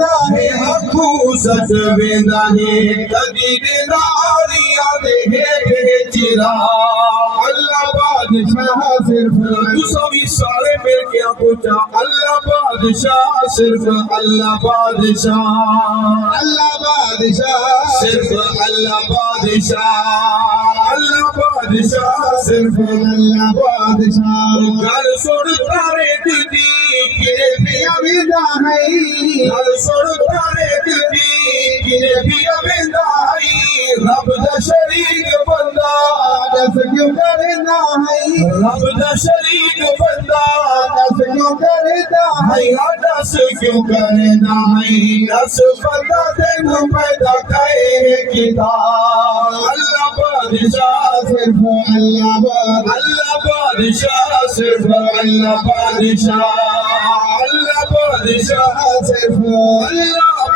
वेंदा है अखू सच वेंदा है तदीर नारिया दे हे चिरा अल्लाह बादशाह सिर्फ तू सभी सारे मिल के पूछा अल्लाह बादशाह सिर्फ अल्लाह बादशाह अल्लाह बादशाह सिर्फ अल्लाह बादशाह अल्लाह बादशाह सिर्फ अल्लाह बादशाह घर छोड़ तारे दीदी किने पिया विदा है घर छोड़ तारे दीदी किने पिया विदा है रब दा शरीक बंदा दस क्यों करना है रब दा शरीक बंदा दस क्यों करना है दस क्यों करना है दस बंदा तेनू पैदा करे किताब अल्लाह बादशाह सिर्फ अल्लाह बादशाह सिर्फ अल्लाह बादशाह सिर्फ अल्लाह